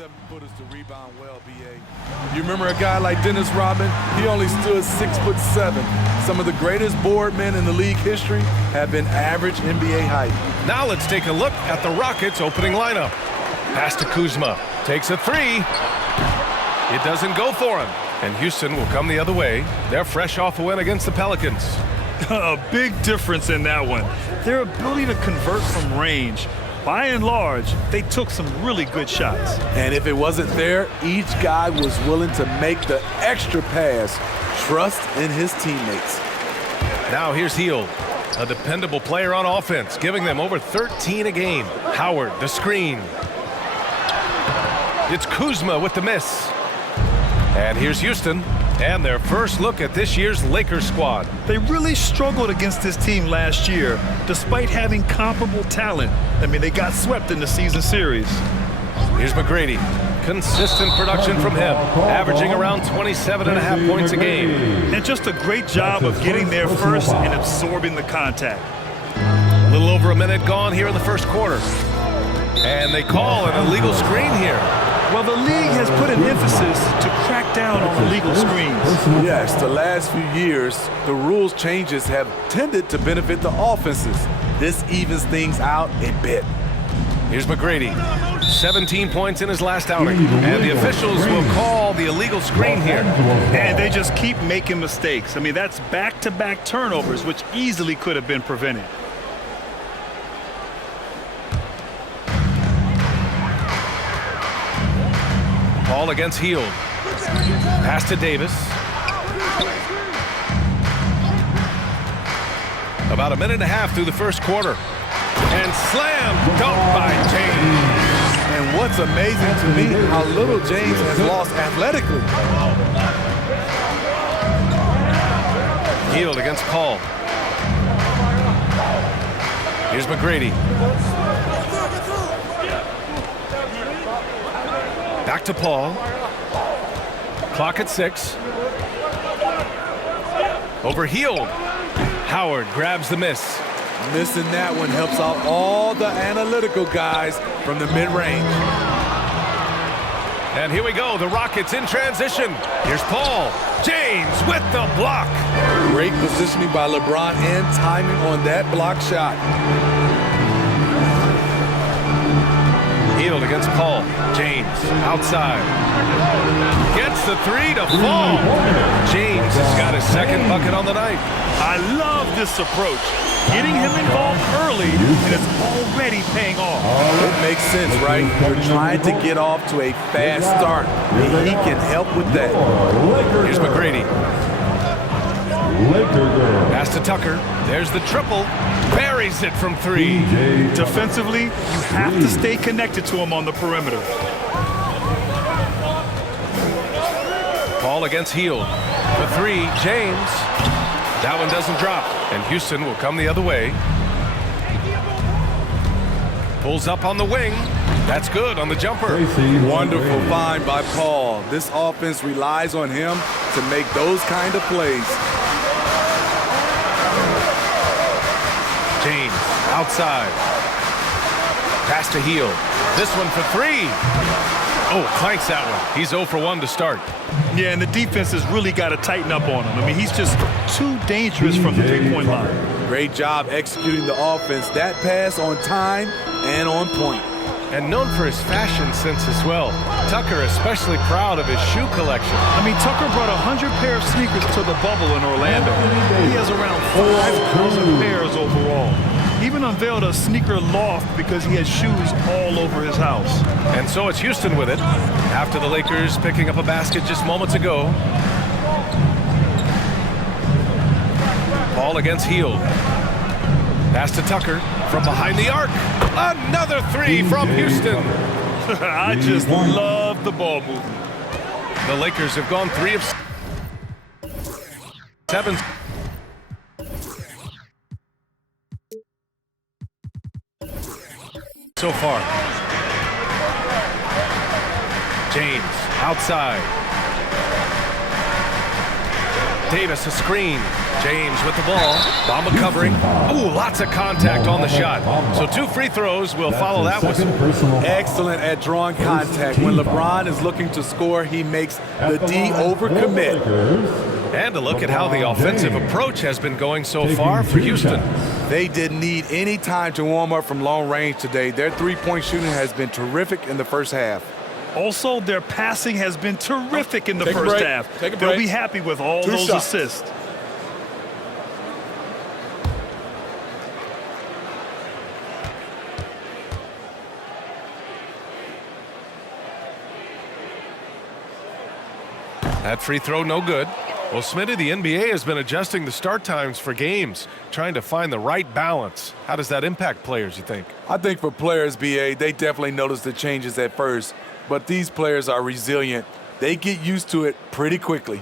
7-footers to rebound well, B.A. You remember a guy like Dennis Rodman? He only stood 6'7". Some of the greatest board men in the league history have been average NBA height. Now let's take a look at the Rockets' opening lineup. Pass to Kuzma. Takes a three. It doesn't go for him. And Houston will come the other way. They're fresh off a win against the Pelicans. A big difference in that one. Their ability to convert from range. By and large, they took some really good shots. And if it wasn't there, each guy was willing to make the extra pass. Trust in his teammates. Now here's Hield, a dependable player on offense, giving them over 13 a game. Howard, the screen. It's Kuzma with the miss. And here's Houston, and their first look at this year's Lakers squad. They really struggled against this team last year, despite having comparable talent. I mean, they got swept in the season series. Here's McGrady. Consistent production from him, averaging around 27.5 points a game. And just a great job of getting there first and absorbing the contact. A little over a minute gone here in the first quarter. And they call an illegal screen here. Well, the league has put an emphasis to crack down on illegal screens. Yes, the last few years, the rules changes have tended to benefit the offenses. This evens things out a bit. Here's McGrady. 17 points in his last outing. And the officials will call the illegal screen here. And they just keep making mistakes. I mean, that's back-to-back turnovers, which easily could have been prevented. Ball against Hield. Pass to Davis. About a minute and a half through the first quarter. And slam dunk by James. And what's amazing to me, how little James has lost athletically. Hield against Paul. Here's McGrady. Back to Paul. Clock at 6. Over Hield. Howard grabs the miss. Missing that one helps out all the analytical guys from the mid-range. And here we go, the Rockets in transition. Here's Paul. James with the block. Great positioning by LeBron and timing on that block shot. Hield against Paul. James outside. Gets the three to fall. James has got his second bucket on the night. I love this approach. Getting him involved early, and it's already paying off. It makes sense, right? You're trying to get off to a fast start, and he can help with that. Here's McGrady. Pass to Tucker. There's the triple. Buries it from 3. Defensively, you have to stay connected to him on the perimeter. Paul against Hield. The 3, James. That one doesn't drop, and Houston will come the other way. Pulls up on the wing. That's good on the jumper. Tracy, wonderful find by Paul. This offense relies on him to make those kind of plays. James outside. Pass to Hield. This one for 3. Oh, clanks that one. He's 0 for 1 to start. Yeah, and the defense has really got to tighten up on him. I mean, he's just too dangerous from the three-point line. Great job executing the offense. That pass on time and on point. And known for his fashion sense as well. Tucker especially proud of his shoe collection. I mean, Tucker brought 100 pair of sneakers to the bubble in Orlando. He has around 5,000 pairs overall. He even unveiled a sneaker loft because he has shoes all over his house. And so it's Houston with it. After the Lakers picking up a basket just moments ago. Paul against Hield. Pass to Tucker from behind the arc. Another 3 from Houston. I just love the ball movement. The Lakers have gone 3 of 7 so far. James outside. Davis a screen. James with the ball. Bamba covering. Ooh, lots of contact on the shot. So 2 free throws will follow that whistle. Excellent at drawing contact. When LeBron is looking to score, he makes the D overcommit. And a look at how the offensive approach has been going so far for Houston. They didn't need any time to warm up from long range today. Their three-point shooting has been terrific in the first half. Also, their passing has been terrific in the Take a first break. half. Take a They'll break. be happy with all 2 those shots. assists. That free throw no good. Well, Smitty, the NBA has been adjusting the start times for games, trying to find the right balance. How does that impact players, you think? I think for players, BA, they definitely notice the changes at first, but these players are resilient. They get used to it pretty quickly.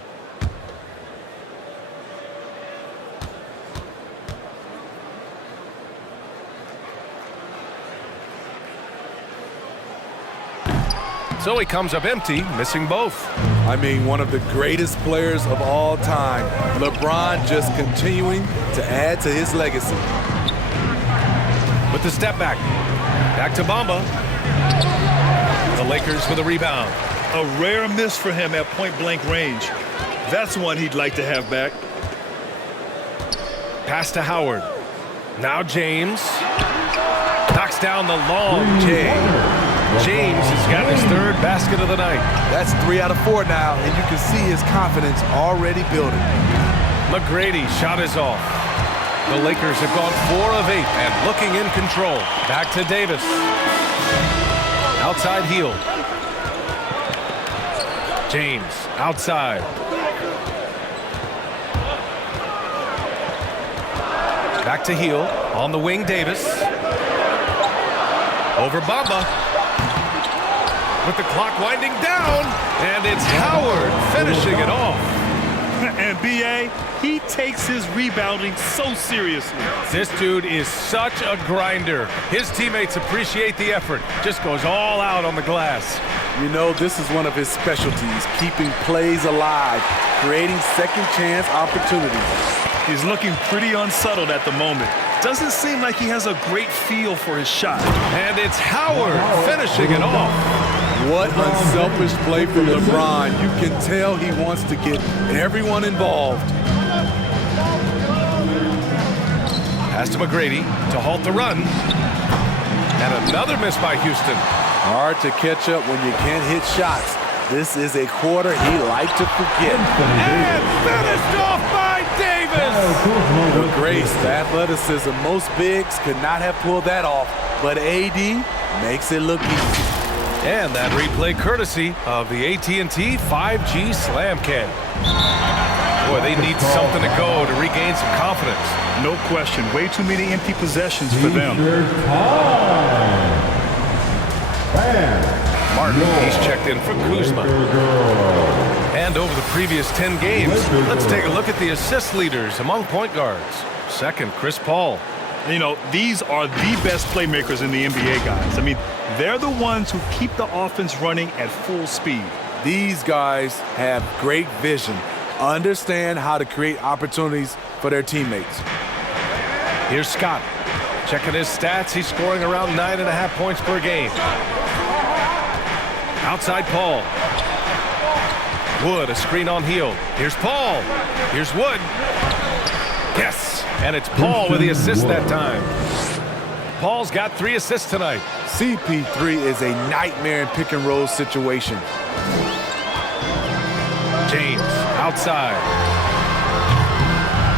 So he comes up empty, missing both. I mean, one of the greatest players of all time. LeBron just continuing to add to his legacy. With the step back. Back to Bamba. The Lakers with a rebound. A rare miss for him at point-blank range. That's one he'd like to have back. Pass to Howard. Now James. Knocks down the long J. James has got his 3rd basket of the night. That's 3 out of 4 now, and you can see his confidence already building. McGrady shot is off. The Lakers have gone 4 of 8 and looking in control. Back to Davis. Outside heel. James outside. Back to heel. On the wing, Davis. Over Bamba. With the clock winding down, and it's Howard finishing it off. And B.A., he takes his rebounding so seriously. This dude is such a grinder. His teammates appreciate the effort. Just goes all out on the glass. You know, this is one of his specialties, keeping plays alive, creating second chance opportunities. He's looking pretty unsettled at the moment. Doesn't seem like he has a great feel for his shot. And it's Howard finishing it off. What unselfish play from LeBron. You can tell he wants to get everyone involved. Pass to McGrady to halt the run. And another miss by Houston. Hard to catch up when you can't hit shots. This is a quarter he liked to forget. And finished off by Davis. The grace, the athleticism. Most bigs could not have pulled that off, but AD makes it look easy. And that replay courtesy of the AT&T 5G Slam Can. Boy, they need something to go to regain some confidence. No question. Way too many empty possessions for them. Martin, he's checked in for Kuzma. And over the previous 10 games, let's take a look at the assist leaders among point guards. Second, Chris Paul. You know, these are the best playmakers in the NBA, guys. I mean, they're the ones who keep the offense running at full speed. These guys have great vision, understand how to create opportunities for their teammates. Here's Scott. Checking his stats, he's scoring around 9.5 points per game. Outside Paul. Wood, a screen on heel. Here's Paul. Here's Wood. Yes, and it's Paul with the assist that time. Paul's got 3 assists tonight. CP3 is a nightmare in pick and roll situation. James, outside.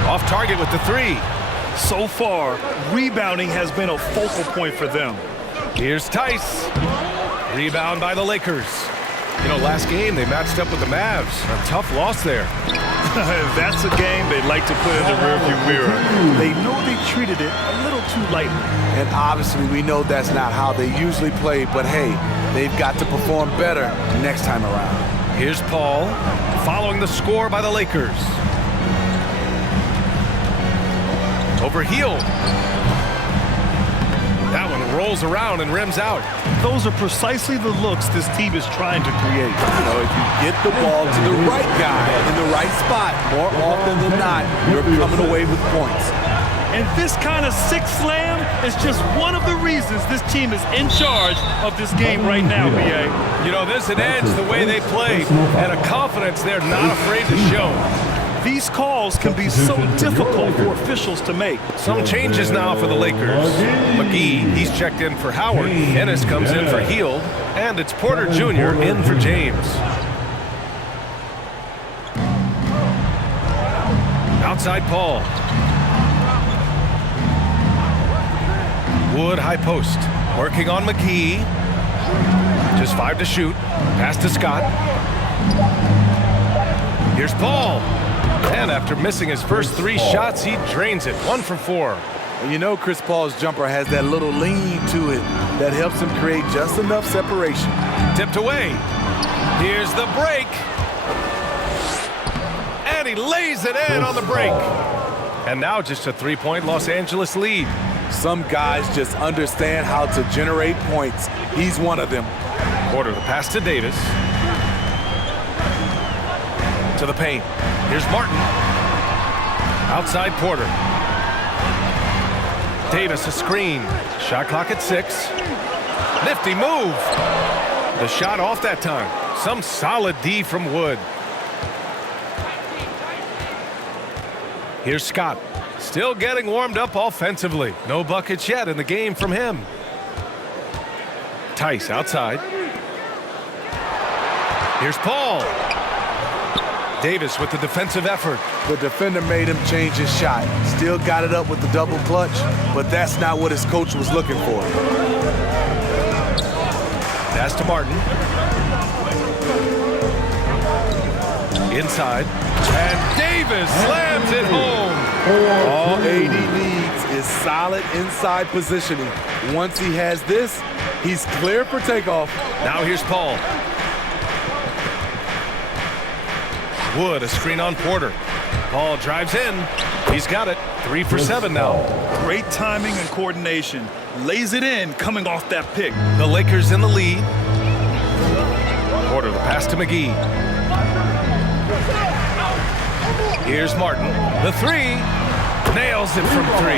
Off target with the 3. So far, rebounding has been a focal point for them. Here's Tice. Rebound by the Lakers. You know, last game they matched up with the Mavs. A tough loss there. That's a game they'd like to put in the rearview mirror. They know they treated it a little too lightly. And obviously we know that's not how they usually play, but hey, they've got to perform better next time around. Here's Paul, following the score by the Lakers. Over heel. That one rolls around and rims out. those are precisely the looks this team is trying to create. You know, if you get the ball to the right guy in the right spot, more often than not, you're coming away with points. And this kind of six slam is just one of the reasons this team is in charge of this game right now, B.A. You know, there's an edge the way they play and a confidence they're not afraid to show. These calls can be so difficult for officials to make. Some changes now for the Lakers. McGee, he's checked in for Howard. Ennis comes in for Hield. And it's Porter Jr. in for James. Outside Paul. Wood high post. Working on McGee. Just 5 to shoot. Pass to Scott. Here's Paul. And after missing his first 3 shots, he drains it. 1 for 4. And you know Chris Paul's jumper has that little lean to it that helps him create just enough separation. Tipped away. Here's the break. And he lays it in on the break. And now just a 3-point Los Angeles lead. Some guys just understand how to generate points. He's one of them. Porter, the pass to Davis. To the paint. Here's Martin. Outside Porter. Davis a screen. Shot clock at 6. Nifty move. The shot off that time. Some solid D from Wood. Here's Scott. Still getting warmed up offensively. No buckets yet in the game from him. Tice outside. Here's Paul. Davis with the defensive effort. The defender made him change his shot. Still got it up with the double clutch, but that's not what his coach was looking for. Pass to Martin. Inside. And Davis slams it home. All AD needs is solid inside positioning. Once he has this, he's clear for takeoff. Now here's Paul. Wood, a screen on Porter. Paul drives in. He's got it. 3 for 7 now. Great timing and coordination. Lays it in coming off that pick. The Lakers in the lead. Porter, the pass to McGee. Here's Martin. The 3. Nails it from 3.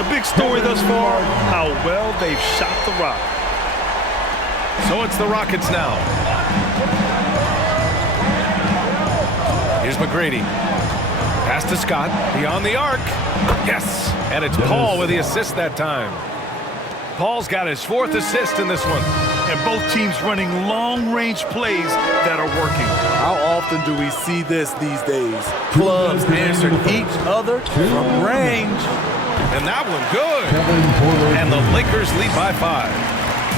The big story thus far, how well they've shot the rock. So it's the Rockets now. Here's McGrady. Pass to Scott. Beyond the arc. Yes. And it's Paul with the assist that time. Paul's got his 4th assist in this one. And both teams running long-range plays that are working. How often do we see this these days? Clubs answering each other from range. And that one good. And the Lakers lead by 5.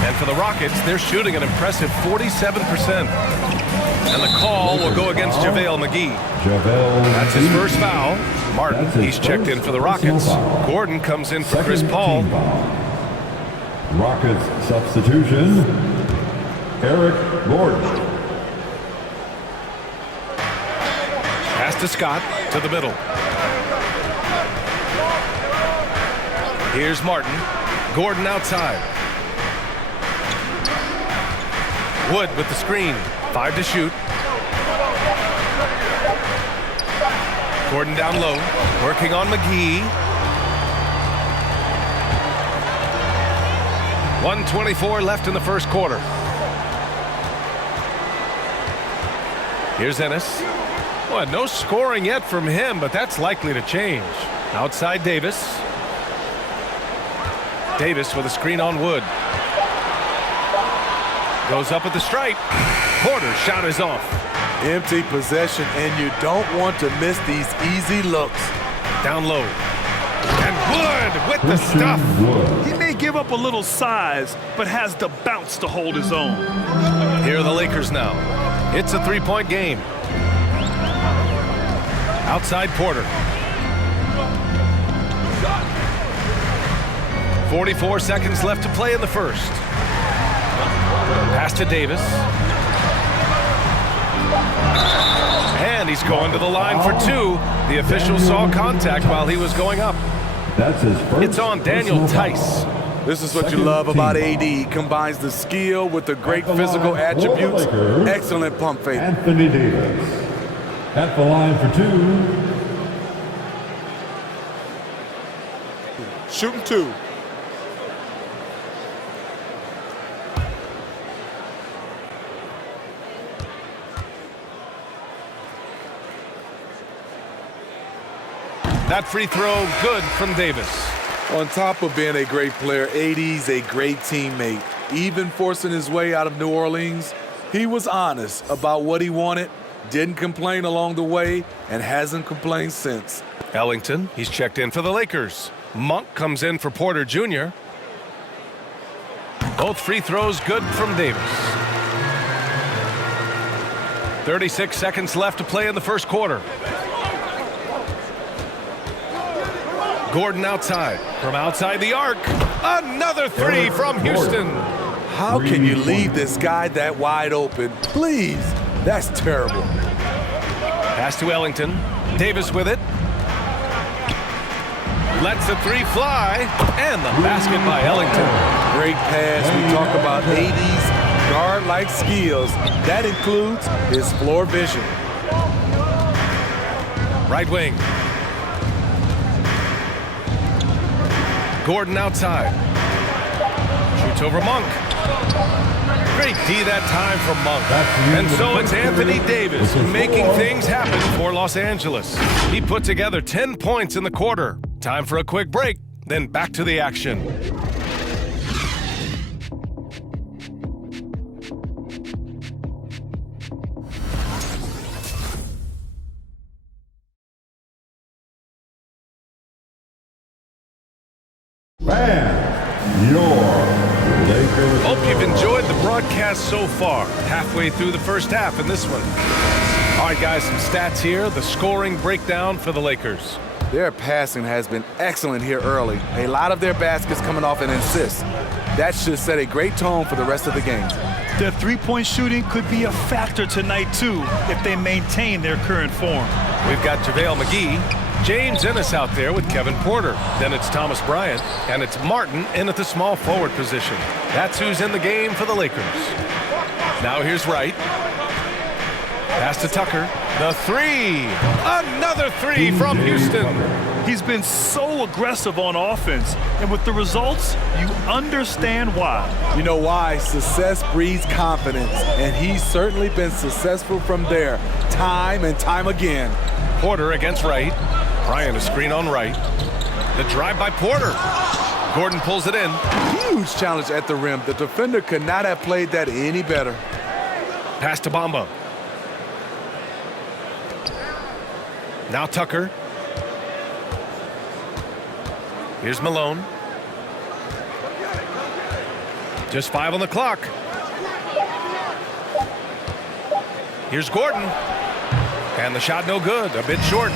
And for the Rockets, they're shooting an impressive 47%. And the call will go against JaVale McGee. That's his first foul. Martin, he's checked in for the Rockets. Gordon comes in for Chris Paul. Rockets substitution, Eric Gordon. Pass to Scott, to the middle. Here's Martin. Gordon outside. Wood with the screen. 5 to shoot. Gordon down low. Working on McGee. 1:24 left in the first quarter. Here's Ennis. Well, no scoring yet from him, but that's likely to change. Outside Davis. Davis with a screen on Wood. Goes up at the stripe. Porter's shot is off. Empty possession, and you don't want to miss these easy looks. Down low. And Wood with the stuff. He may give up a little size, but has the bounce to hold his own. Here are the Lakers now. It's a 3-point game. Outside Porter. 44 seconds left to play in the first. Pass to Davis. And he's going to the line for 2. The official saw contact while he was going up. That's his first. It's on Daniel Tice. This is what you love about AD. He combines the skill with the great physical attributes. Excellent pump fake. Anthony Davis. At the line for 2. Shooting 2. That free throw good from Davis. On top of being a great player, AD's a great teammate. Even forcing his way out of New Orleans, he was honest about what he wanted, didn't complain along the way, and hasn't complained since. Ellington, he's checked in for the Lakers. Monk comes in for Porter Jr. Both free throws good from Davis. 36 seconds left to play in the first quarter. Gordon outside. From outside the arc. Another three from Houston. How can you leave this guy that wide open? Please. That's terrible. Pass to Ellington. Davis with it. Lets the three fly. And the basket by Ellington. Great pass. We talk about AD's guard-like skills. That includes his floor vision. Right wing. Gordon outside. Shoots over Monk. Great D that time from Monk. And so it's Anthony Davis making things happen for Los Angeles. He put together 10 points in the quarter. Time for a quick break, then back to the action. And your Lakers. Hope you've enjoyed the broadcast so far. Halfway through the first half in this one. All right, guys, some stats here. The scoring breakdown for the Lakers. Their passing has been excellent here early. A lot of their baskets coming off an assist. That should set a great tone for the rest of the game. Their three-point shooting could be a factor tonight, too, if they maintain their current form. We've got JaVale McGee. James Ennis out there with Kevin Porter. Then it's Thomas Bryant, and it's Martin in at the small forward position. That's who's in the game for the Lakers. Now here's Wright. Pass to Tucker. The three. Another three from Houston. He's been so aggressive on offense, and with the results, you understand why. You know why? Success breeds confidence, and he's certainly been successful from there, time and time again. Porter against Wright. Bryant a screen on Wright. The drive by Porter. Gordon pulls it in. Huge challenge at the rim. The defender could not have played that any better. Pass to Bamba. Now Tucker. Here's Malone. Just 5 on the clock. Here's Gordon. And the shot no good, a bit short.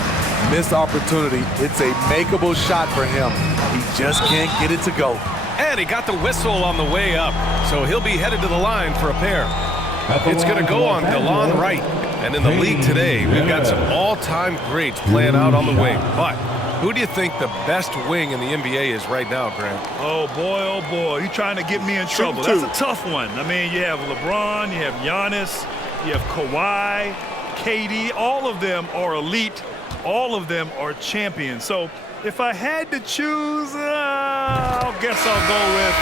Missed opportunity. It's a makeable shot for him. He just can't get it to go. And he got the whistle on the way up, so he'll be headed to the line for a pair. It's going to go on DeLon Wright. And in the league today, we've got some all-time greats playing out on the wing. But who do you think the best wing in the NBA is right now, Grant? Oh, boy, you're trying to get me in trouble. That's a tough one. I mean, you have LeBron, you have Giannis, you have Kawhi, KD. All of them are elite. All of them are champions. So if I had to choose, I guess I'll go with,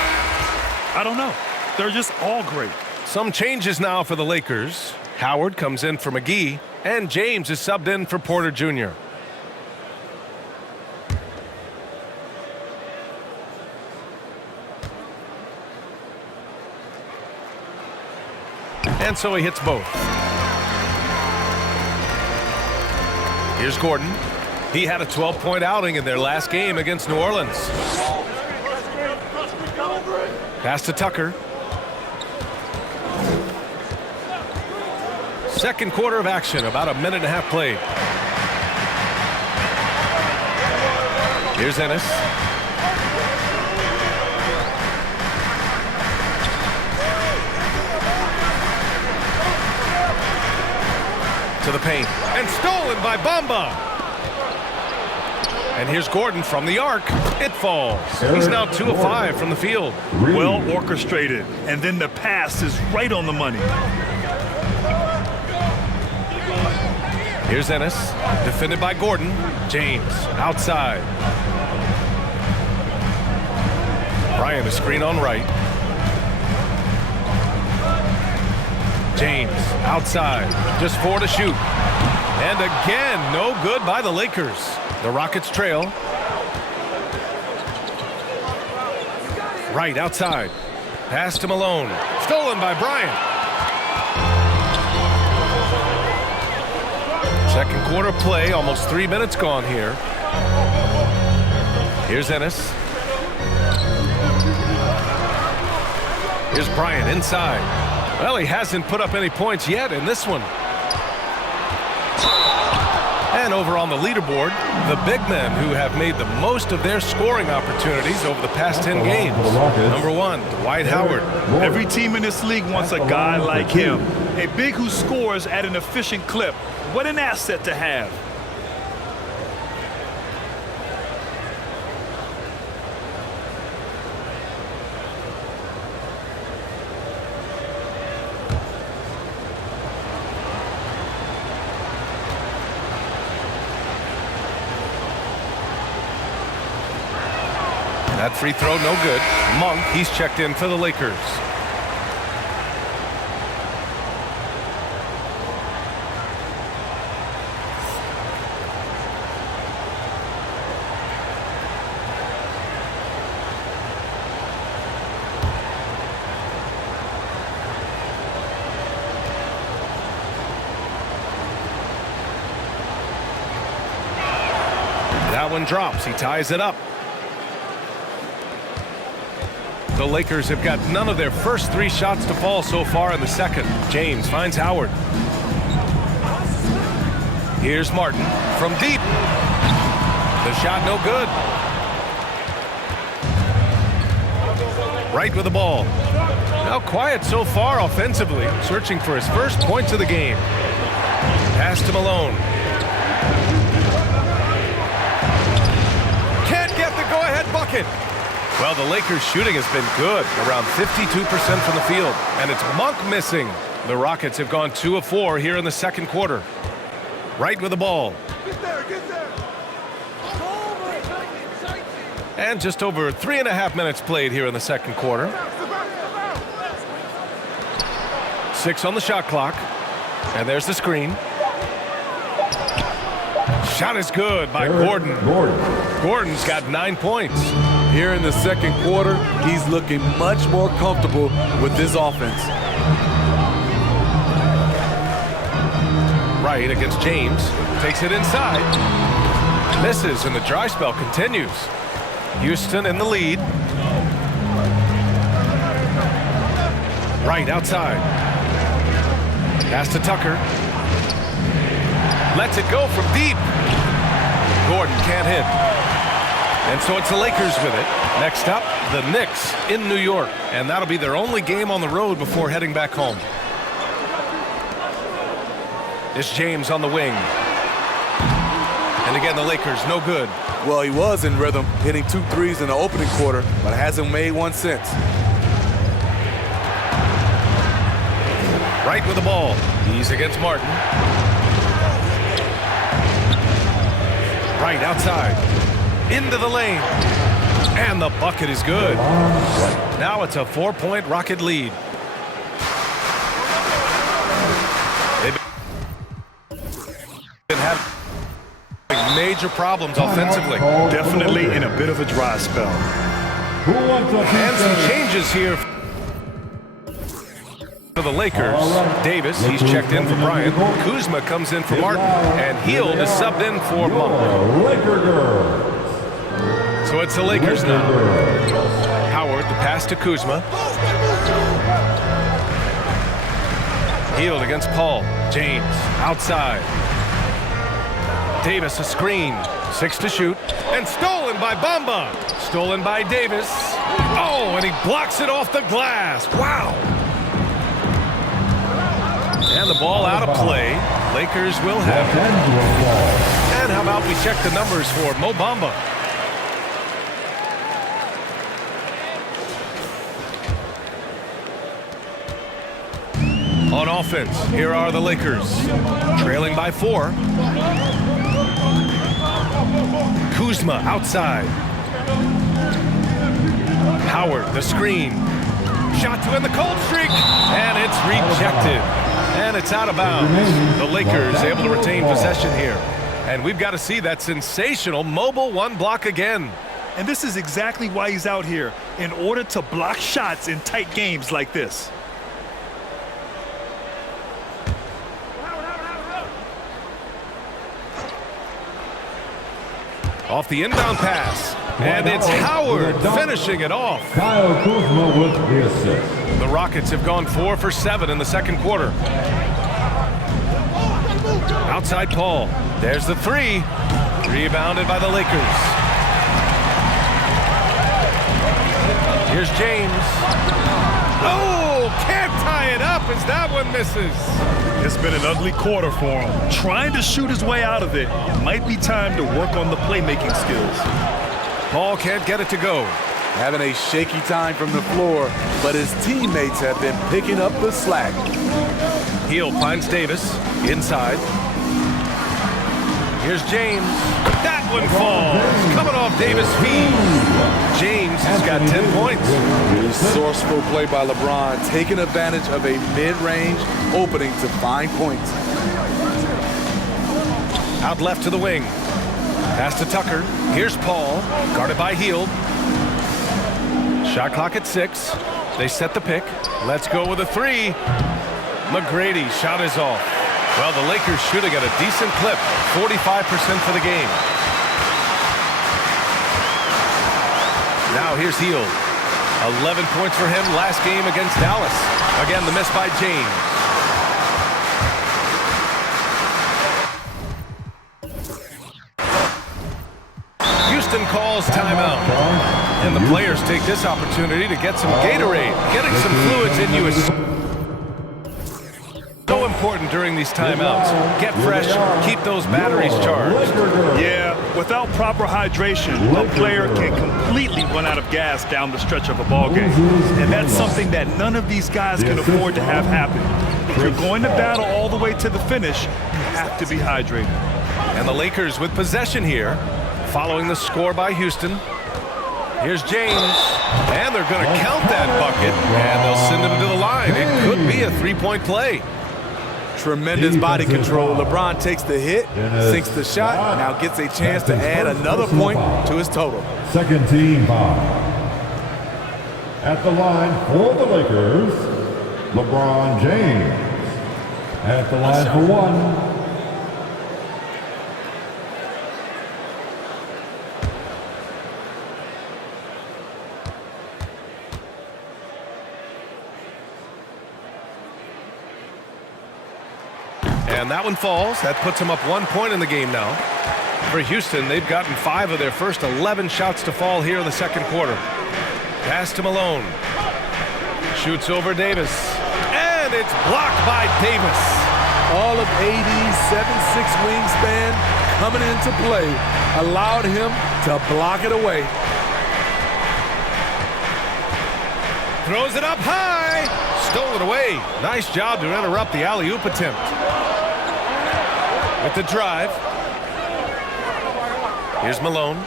I don't know. They're just all great. Some changes now for the Lakers. Howard comes in for McGee, and James is subbed in for Porter Jr. And so he hits both. Here's Gordon. He had a 12-point outing in their last game against New Orleans. Pass to Tucker. Second quarter of action, about a minute and a half played. Here's Ennis. To the paint. And stolen by Bamba. And here's Gordon from the arc. It falls. He's now 2 of 5 from the field. Well orchestrated. And then the pass is right on the money. Here's Ennis. Defended by Gordon. James outside. Bryant a screen on right. James outside. Just 4 to shoot. And again, no good by the Lakers. The Rockets trail. Right outside. Pass to Malone. Stolen by Bryant. Second quarter play. Almost 3 minutes gone here. Here's Ennis. Here's Bryant inside. Well, he hasn't put up any points yet in this one. And over on the leaderboard, the big men who have made the most of their scoring opportunities over the past 10 games. Number 1, Dwight Howard. Every team in this league wants a guy like him. A big who scores at an efficient clip. What an asset to have. That free throw, no good. Monk, he's checked in for the Lakers. That one drops. He ties it up. The Lakers have got none of their first 3 shots to fall so far in the second. James finds Howard. Here's Martin from deep. The shot no good. Right with the ball. Now quiet so far offensively, searching for his first points of the game. Pass to Malone. Can't get the go-ahead bucket. Well, the Lakers' shooting has been good, around 52% from the field, and it's Monk missing. The Rockets have gone 2 of 4 here in the second quarter. Right with the ball. Get there. And just over 3.5 minutes played here in the second quarter. 6 on the shot clock. And there's the screen. Shot is good by Gordon. Gordon's got 9 points. Here in the second quarter, he's looking much more comfortable with this offense. Right against James. Takes it inside. Misses, and the dry spell continues. Houston in the lead. Right outside. Pass to Tucker. Lets it go from deep. Gordon can't hit. And so it's the Lakers with it. Next up, the Knicks in New York. And that'll be their only game on the road before heading back home. It's James on the wing. And again, the Lakers, no good. Well, he was in rhythm, hitting 2 threes in the opening quarter, but hasn't made one since. Right with the ball. He's against Martin. Right outside. Into the lane. And the bucket is good. Now it's a 4-point Rocket lead. They've been having major problems offensively. Definitely in a bit of a dry spell. And some changes here for the Lakers. Davis, he's checked in for Bryant. Kuzma comes in for Martin. And Hield is subbed in for Monk. So it's the Lakers now. Howard, the pass to Kuzma. Hield against Paul. James, outside. Davis, a screen. 6 to shoot. And stolen by Bamba. Stolen by Davis. Oh, and he blocks it off the glass. Wow. And the ball out of play. Lakers will have it. And And how about we check the numbers for Mo Bamba? On offense, here are the Lakers, trailing by 4. Kuzma outside. Howard, the screen. Shot to end the cold streak, and it's rejected. And it's out of bounds. The Lakers able to retain possession here. And we've got to see that sensational mobile one block again. And this is exactly why he's out here, in order to block shots in tight games like this. Off the inbound pass. And it's Howard finishing it off. Kyle Kuzma with the assist. The Rockets have gone 4 for 7 in the second quarter. Outside Paul. There's the 3. Rebounded by the Lakers. Here's James. Oh, can't tie it up as that one misses. It's been an ugly quarter for him. Trying to shoot his way out of it. Might be time to work on the playmaking skills. Paul can't get it to go. Having a shaky time from the floor, but his teammates have been picking up the slack. Hield finds Davis inside. Here's James. That one falls. Coming off Davis' feet. James has got 10 points. Resourceful play by LeBron, taking advantage of a mid-range opening to find points. Out left to the wing. Pass to Tucker. Here's Paul. Guarded by Hield. Shot clock at 6. They set the pick. Let's go with a 3. McGrady shot is off. Well, the Lakers shooting at a decent clip. 45% for the game. Now here's Hield. 11 points for him last game against Dallas. Again, the miss by James. Houston calls timeout. And the players take this opportunity to get some Gatorade. Getting some fluids in you is so important during these timeouts. Get fresh, keep those batteries charged. Yeah, without proper hydration, a player can completely run out of gas down the stretch of a ball game. And that's something that none of these guys can afford to have happen. If you're going to battle all the way to the finish, you have to be hydrated. And the Lakers with possession here, following the score by Houston. Here's James, and they're going to count that bucket, and they'll send him to the line. It could be a three-point play. Tremendous body control. LeBron takes the hit, sinks the shot, now gets a chance to add another point to his total. Second team foul. At the line for the Lakers, LeBron James. At the line for 1. And that one falls. That puts them up 1 point in the game now. For Houston, they've gotten 5 of their first 11 shots to fall here in the second quarter. Pass to Malone. Shoots over Davis. And it's blocked by Davis. All of AD's 7'6" wingspan coming into play allowed him to block it away. Throws it up high. Stole it away. Nice job to interrupt the alley-oop attempt. With the drive. Here's Malone.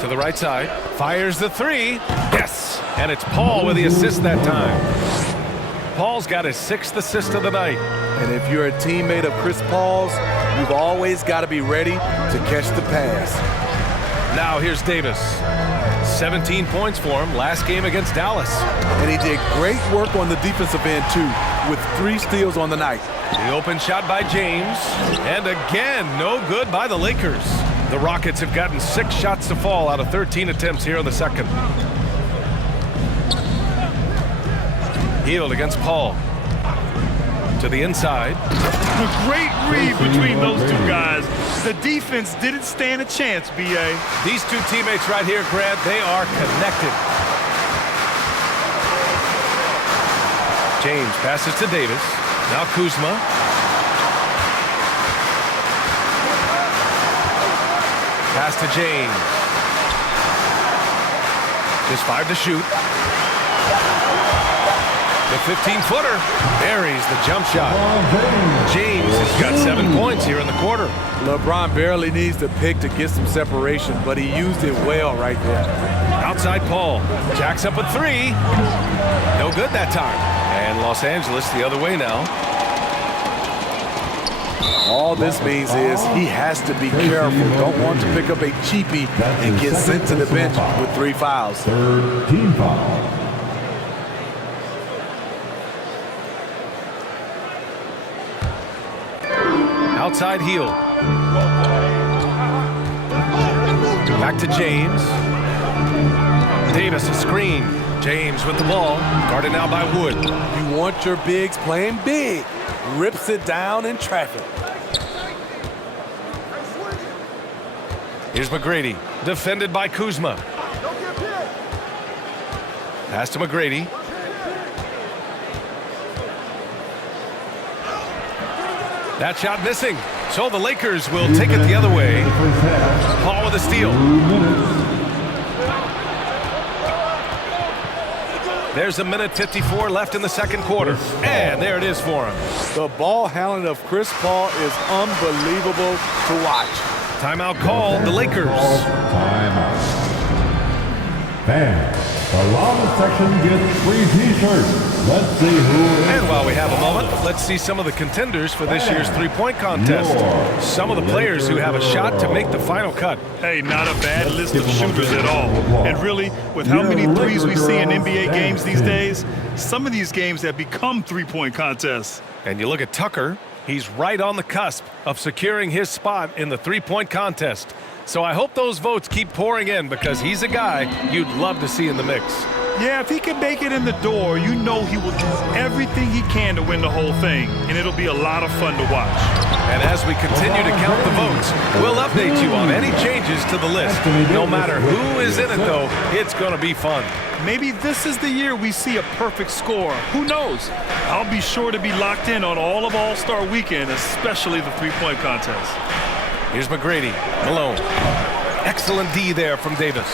To the right side. Fires the 3. Yes! And it's Paul with the assist that time. Paul's got his 6th assist of the night. And if you're a teammate of Chris Paul's, you've always got to be ready to catch the pass. Now here's Davis. 17 points for him last game against Dallas. And he did great work on the defensive end, too, with 3 steals on the night. The open shot by James. And again, no good by the Lakers. The Rockets have gotten 6 shots to fall out of 13 attempts here in the second. Hield against Paul. To the inside. A great read between those two guys. The defense didn't stand a chance, B.A. These two teammates right here, Grant, they are connected. James passes to Davis. Now Kuzma. Pass to James. Just 5 to shoot. The 15-footer buries the jump shot. James has got 7 points here in the quarter. LeBron barely needs to pick to get some separation, but he used it well right there. Outside Paul. Jacks up a 3. No good that time. And Los Angeles the other way now. All this means is he has to be careful. Don't want to pick up a cheapie and get sent to the bench with 3 fouls. Third team foul. Outside heel. Back to James. Davis a screen. James with the ball. Guarded now by Wood. You want your bigs playing big. Rips it down in traffic. Here's McGrady. Defended by Kuzma. Pass to McGrady. That shot missing. So the Lakers will take it the other way. Paul with a steal. There's a minute 54 left in the second quarter. And there it is for him. The ball handling of Chris Paul is unbelievable to watch. Timeout called the Lakers. Timeout. Fans, the loudest section gets free T-shirts. Let's see who is. And while we have a moment, let's see some of the contenders for this year's three-point contest. Some of the players who have a shot to make the final cut. Hey, not a bad list of shooters at all. And really, with how many threes we see in NBA games these days, some of these games have become three-point contests. And you look at Tucker, he's right on the cusp of securing his spot in the three-point contest. So I hope those votes keep pouring in because he's a guy you'd love to see in the mix. Yeah, if he can make it in the door, you know he will do everything he can to win the whole thing, and it'll be a lot of fun to watch. And as we continue to count the votes, we'll update you on any changes to the list. No matter who is in it, though, it's going to be fun. Maybe this is the year we see a perfect score. Who knows? I'll be sure to be locked in on all of All-Star Weekend, especially the three-point contest. Here's McGrady. Malone. Excellent D there from Davis.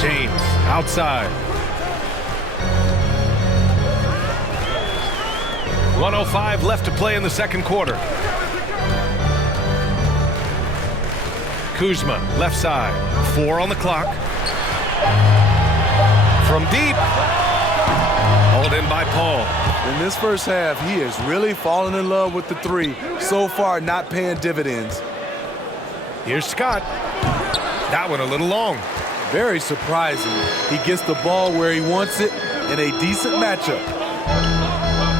James outside. 1:05 left to play in the second quarter. Kuzma, left side. 4 on the clock. From deep. Hauled in by Paul. In this first half, he has really fallen in love with the three. So far, not paying dividends. Here's Scott. That one a little long. Very surprising. He gets the ball where he wants it in a decent matchup.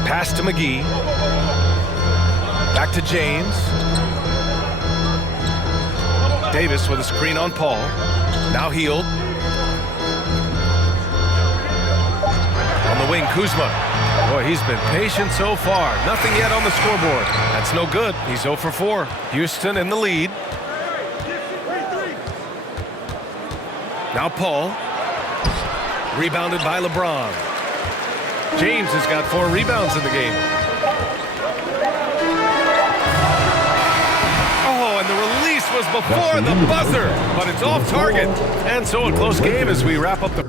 Pass to McGee. Back to James. Davis with a screen on Paul. Now healed. On the wing, Kuzma. Boy, he's been patient so far. Nothing yet on the scoreboard. That's no good. He's 0 for 4. Houston in the lead. Now Paul. Rebounded by LeBron. James has got 4 rebounds in the game. Oh, and the release was before the buzzer, but it's off target. And so a close game as we wrap up the...